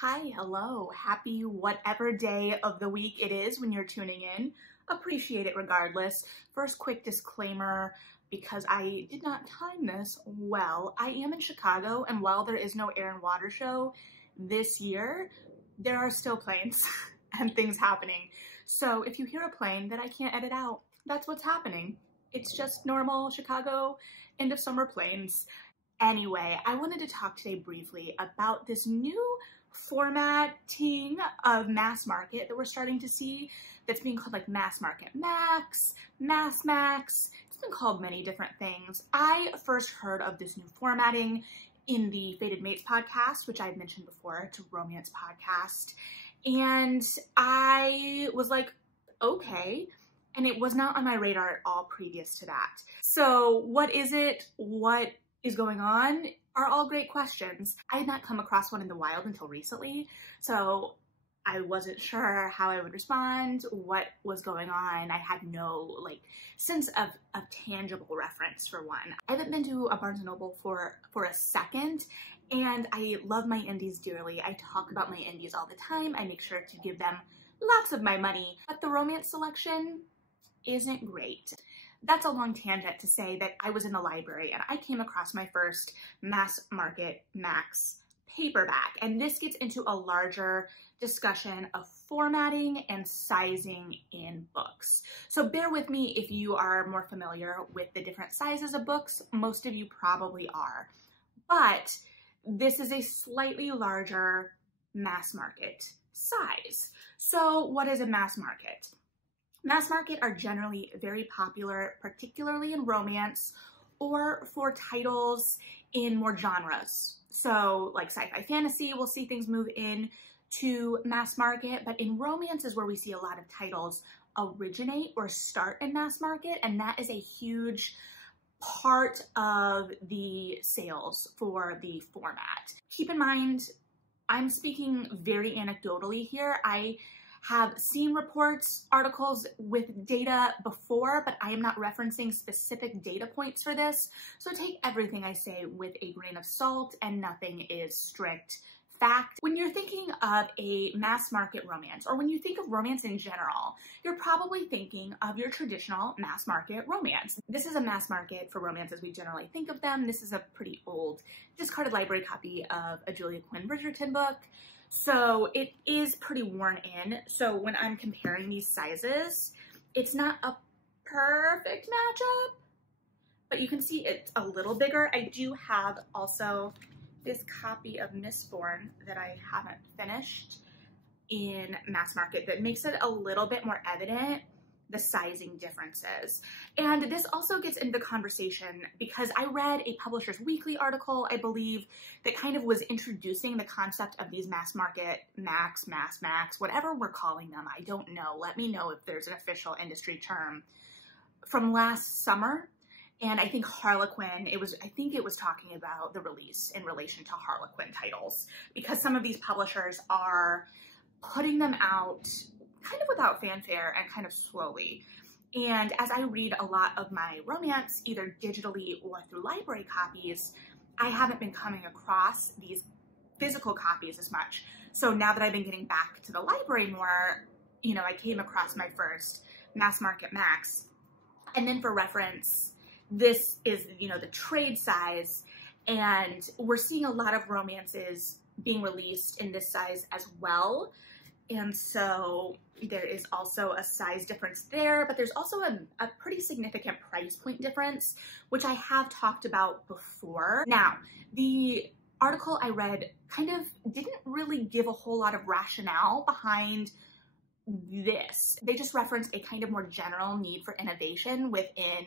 Hi, hello, happy whatever day of the week it is when you're tuning in. Appreciate it regardless. First, quick disclaimer, because I did not time this well. I am in Chicago, and while there is no air and water show this year, there are still planes and things happening. So if you hear a plane that I can't edit out, that's what's happening. It's just normal Chicago end of summer planes. Anyway, I wanted to talk today briefly about this new formatting of mass market that we're starting to see that's being called like mass market max, mass max. It's been called many different things. I first heard of this new formatting in the Fated Mates podcast, which I've mentioned before. It's a romance podcast. And I was like, okay. And it was not on my radar at all previous to that. So what is it? What is going on? Are all great questions. I had not come across one in the wild until recently, so I wasn't sure how I would respond, what was going on. I had no sense of tangible reference for one. I haven't been to a Barnes & Noble for a second, and I love my indies dearly. I talk about my indies all the time. I make sure to give them lots of my money, but the romance selection isn't great. That's a long tangent to say that I was in the library and I came across my first mass market max paperback. And this gets into a larger discussion of formatting and sizing in books. So bear with me if you are more familiar with the different sizes of books. Most of you probably are. But this is a slightly larger mass market size. So what is a mass market? Mass market are generally very popular, particularly in romance or for titles in more genres. So like sci-fi fantasy, we'll see things move in to mass market, but in romance is where we see a lot of titles originate or start in mass market, and that is a huge part of the sales for the format. Keep in mind, I'm speaking very anecdotally here. I have seen reports, articles with data before, but I am not referencing specific data points for this. So take everything I say with a grain of salt, and nothing is strict fact. When you're thinking of a mass market romance, or when you think of romance in general, you're probably thinking of your traditional mass market romance. This is a mass market for romance as we generally think of them. This is a pretty old, discarded library copy of a Julia Quinn Bridgerton book. So it is pretty worn in. So when I'm comparing these sizes, it's not a perfect matchup, but you can see it's a little bigger. I do have also this copy of Mistborn that I haven't finished in mass market that makes it a little bit more evident the sizing differences. And this also gets into the conversation because I read a Publishers Weekly article, I believe, that kind of was introducing the concept of these mass market, max, whatever we're calling them. I don't know. Let me know if there's an official industry term from last summer. And I think Harlequin, I think it was talking about the release in relation to Harlequin titles, because some of these publishers are putting them out kind of without fanfare and kind of slowly. And as I read a lot of my romance, either digitally or through library copies, I haven't been coming across these physical copies as much. So now that I've been getting back to the library more, I came across my first mass market max. And then for reference, this is, the trade size, and we're seeing a lot of romances being released in this size as well. And so there is also a size difference there, but there's also a pretty significant price point difference, which I have talked about before. Now, the article I read kind of didn't really give a whole lot of rationale behind this. They just referenced a kind of more general need for innovation within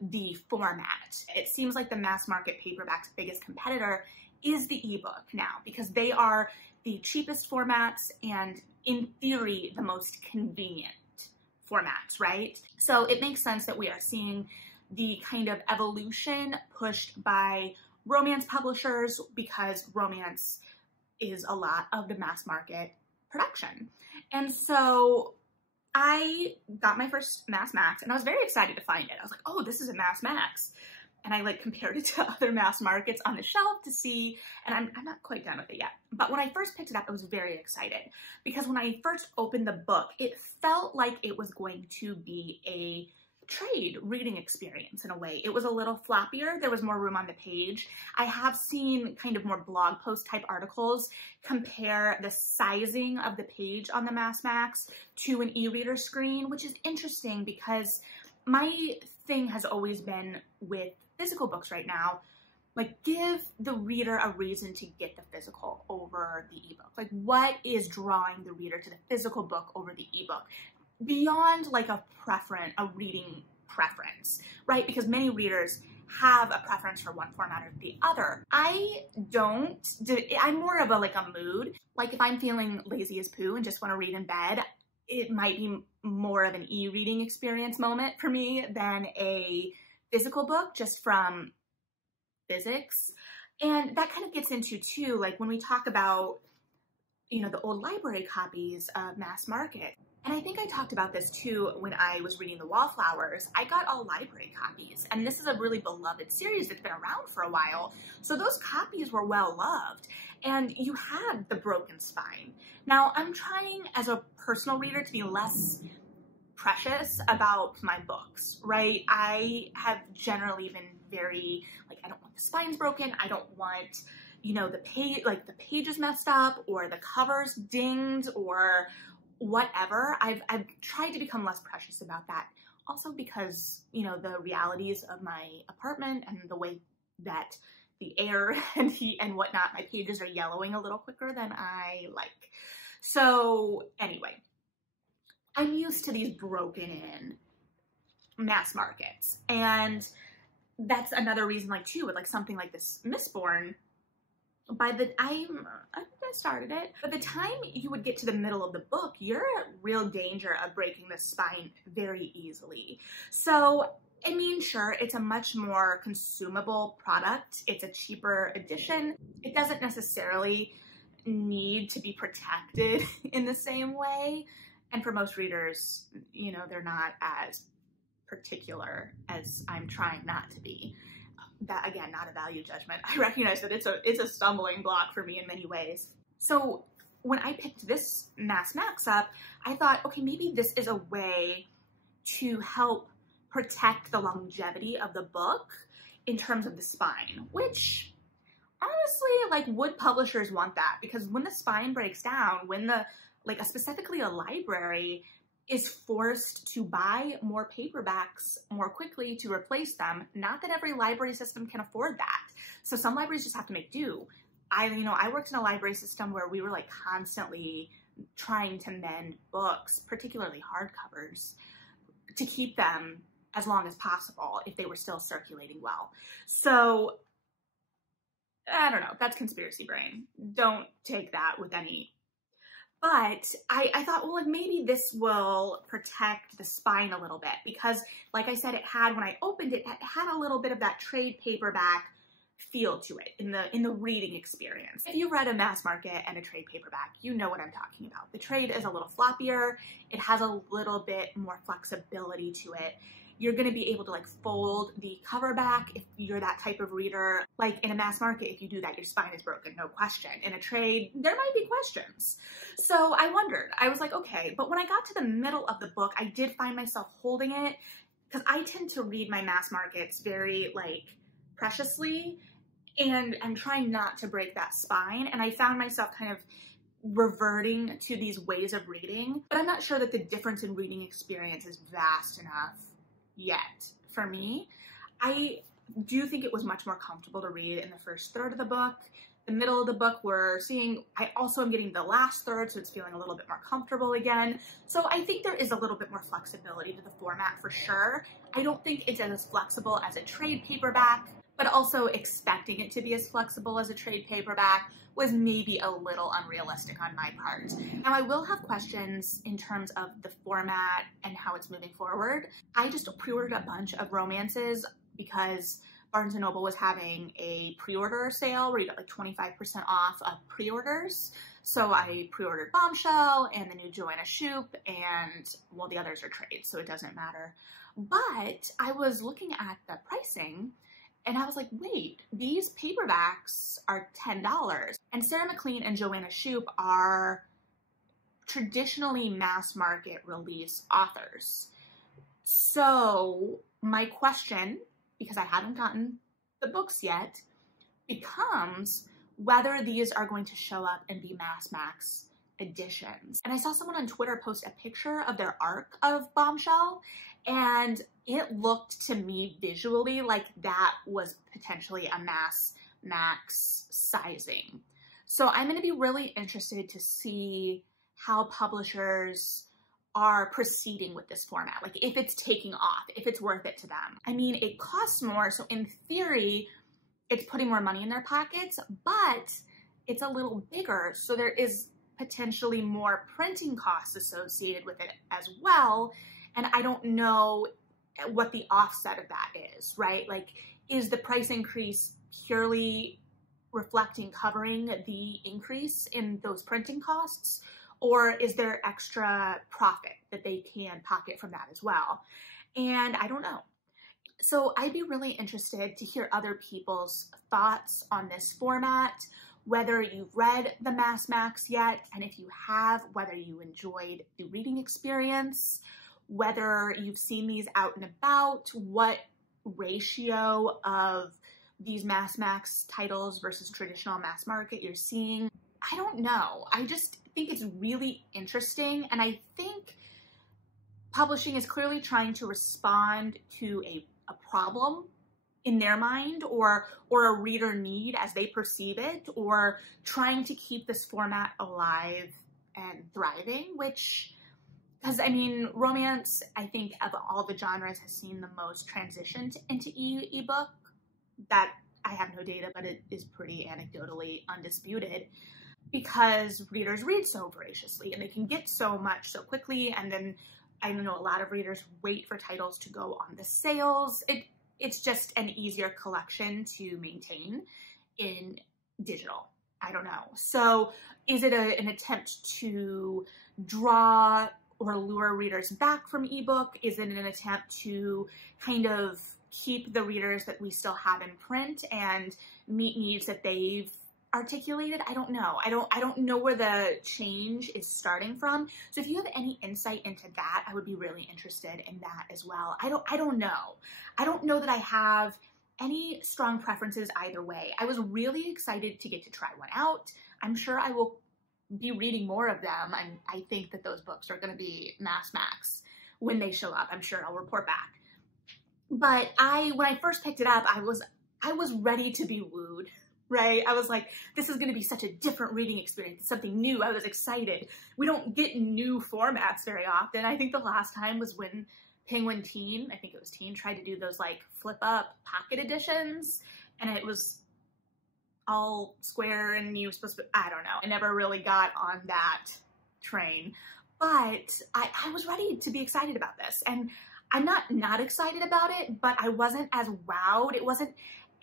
the format. It seems like the mass market paperback's biggest competitor is the ebook now, because they are the cheapest formats and in theory the most convenient formats, right? So it makes sense that we are seeing the kind of evolution pushed by romance publishers, because romance is a lot of the mass market production. And so I got my first mass max and I was very excited to find it. I was like, oh, this is a mass max. and I like compared it to other mass markets on the shelf to see, and I'm not quite done with it yet. But when I first picked it up, I was very excited because when I first opened the book, it felt like it was going to be a trade reading experience in a way. It was a little floppier. There was more room on the page. I have seen kind of more blog post type articles compare the sizing of the page on the MassMax to an e-reader screen, which is interesting because my thing has always been with physical books right now, like give the reader a reason to get the physical over the ebook. Like what is drawing the reader to the physical book over the ebook? Beyond like a reading preference, right? Because many readers have a preference for one format or the other. I don't. I'm more of a mood. Like if I'm feeling lazy as poo and just want to read in bed, it might be more of an e-reading experience moment for me than a physical book, just from physics. And that kind of gets into too, like when we talk about, you know, the old library copies of mass market. And I think I talked about this too when I was reading The Wallflowers. I got all library copies, and this is a really beloved series that's been around for a while. So those copies were well loved, and you had the broken spine. Now I'm trying as a personal reader to be less precious about my books, right? I have generally been very, like, I don't want the spines broken. I don't want, you know, the pages messed up or the covers dinged or whatever. I've tried to become less precious about that. Also because, you know, the realities of my apartment and the way that the air and heat and whatnot, my pages are yellowing a little quicker than I like. So anyway, I'm used to these broken in mass markets. And that's another reason, like too, with like something like this Mistborn, by the time I started it, by the time you would get to the middle of the book, you're at real danger of breaking the spine very easily. So, I mean, sure, it's a much more consumable product. It's a cheaper edition. It doesn't necessarily need to be protected in the same way. And for most readers, you know, they're not as particular as I'm trying not to be. That, again, not a value judgment. I recognize that it's a stumbling block for me in many ways. So when I picked this MassMax up, I thought, okay, maybe this is a way to help protect the longevity of the book in terms of the spine, which honestly, like, would publishers want that? Because when the spine breaks down, when specifically a library is forced to buy more paperbacks more quickly to replace them. Not that every library system can afford that. So some libraries just have to make do. I worked in a library system where we were like constantly trying to mend books, particularly hardcovers, to keep them as long as possible if they were still circulating well. So I don't know, that's conspiracy brain. Don't take that with any. But I thought, well, like maybe this will protect the spine a little bit because, like I said, it had, when I opened it, it had a little bit of that trade paperback feel to it in the reading experience. If you read a mass market and a trade paperback, you know what I'm talking about. The trade is a little floppier. It has a little bit more flexibility to it. You're going to be able to like fold the cover back if you're that type of reader. Like in a mass market, if you do that, your spine is broken, no question. In a trade, there might be questions. So I wondered, I was like, okay, but when I got to the middle of the book, I did find myself holding it because I tend to read my mass markets very like preciously and I'm trying not to break that spine. And I found myself kind of reverting to these ways of reading, but I'm not sure that the difference in reading experience is vast enough yet for me. I do think it was much more comfortable to read in the first third of the book. The middle of the book we're seeing, I also am getting the last third, so it's feeling a little bit more comfortable again. So I think there is a little bit more flexibility to the format for sure. I don't think it's as flexible as a trade paperback, but also expecting it to be as flexible as a trade paperback was maybe a little unrealistic on my part. Now I will have questions in terms of the format and how it's moving forward. I just pre-ordered a bunch of romances because Barnes & Noble was having a pre-order sale where you got like 25% off of pre-orders. So I pre-ordered Bombshell and the new Joanna Shupe and, well, the others are trades, so it doesn't matter. But I was looking at the pricing And I was like, wait, these paperbacks are $10. And Sarah McLean and Joanna Shupe are traditionally mass market release authors. So my question, because I haven't gotten the books yet, becomes whether these are going to show up and be mass editions. And I saw someone on Twitter post a picture of their arc of Bombshell, and it looked to me visually like that was potentially a max sizing. So I'm going to be really interested to see how publishers are proceeding with this format, like if it's taking off, if it's worth it to them. I mean, it costs more, so in theory, it's putting more money in their pockets, but it's a little bigger, so there is potentially more printing costs associated with it as well, and I don't know what the offset of that is, right? Like, is the price increase purely reflecting covering the increase in those printing costs, or is there extra profit that they can pocket from that as well? And I don't know. So I'd be really interested to hear other people's thoughts on this format, whether you've read the Max yet, and if you have, whether you enjoyed the reading experience, whether you've seen these out and about, what ratio of these Max titles versus traditional mass market you're seeing. I don't know. I just think it's really interesting, and I think publishing is clearly trying to respond to a problem in their mind, or a reader need as they perceive it, or trying to keep this format alive and thriving, which, because I mean, romance, I think of all the genres, has seen the most transition into ebook. That I have no data, but it is pretty anecdotally undisputed, because readers read so voraciously and they can get so much so quickly, and then I know a lot of readers wait for titles to go on the sales. It's just an easier collection to maintain in digital. I don't know. So is it an attempt to draw or lure readers back from ebook? Is it an attempt to kind of keep the readers that we still have in print and meet needs that they've articulated? I don't know. I don't know where the change is starting from. So if you have any insight into that, I would be really interested in that as well. I don't know. I don't know that I have any strong preferences either way. I was really excited to get to try one out. I'm sure I will be reading more of them. I think that those books are going to be max when they show up. I'm sure I'll report back. But when I first picked it up, I was ready to be wooed. Right? I was like, this is going to be such a different reading experience, something new. I was excited. We don't get new formats very often. I think the last time was when Penguin Teen, I think it was Teen, tried to do those like flip up pocket editions, and it was all square and you were supposed to, I don't know. I never really got on that train, but I was ready to be excited about this, and I'm not excited about it, but I wasn't as wowed. It wasn't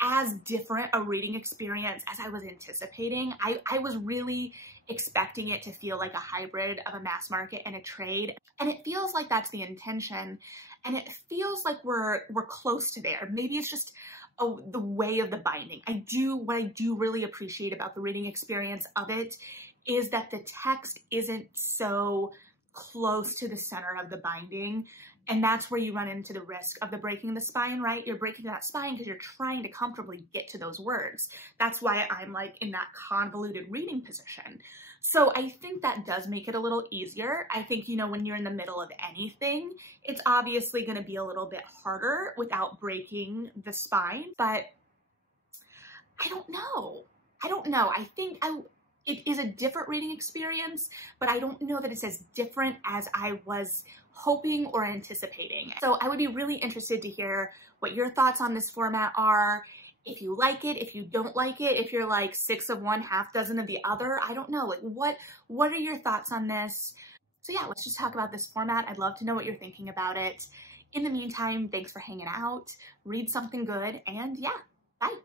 as different a reading experience as I was anticipating. I was really expecting it to feel like a hybrid of a mass market and a trade, and it feels like that's the intention, and it feels like we're close to there. Maybe it's just the way of the binding. What I do really appreciate about the reading experience of it is that the text isn't so close to the center of the binding. And that's where you run into the risk of the breaking the spine, right? You're breaking that spine because you're trying to comfortably get to those words. That's why I'm like in that convoluted reading position. So I think that does make it a little easier. I think, you know, when you're in the middle of anything, it's obviously going to be a little bit harder without breaking the spine. But I don't know. I think it is a different reading experience, but I don't know that it's as different as I was hoping or anticipating. So I would be really interested to hear what your thoughts on this format are. If you like it, if you don't like it, if you're like 6 of one, half dozen of the other, I don't know. Like what are your thoughts on this? So yeah, let's just talk about this format. I'd love to know what you're thinking about it. In the meantime, thanks for hanging out. Read something good, and yeah, bye.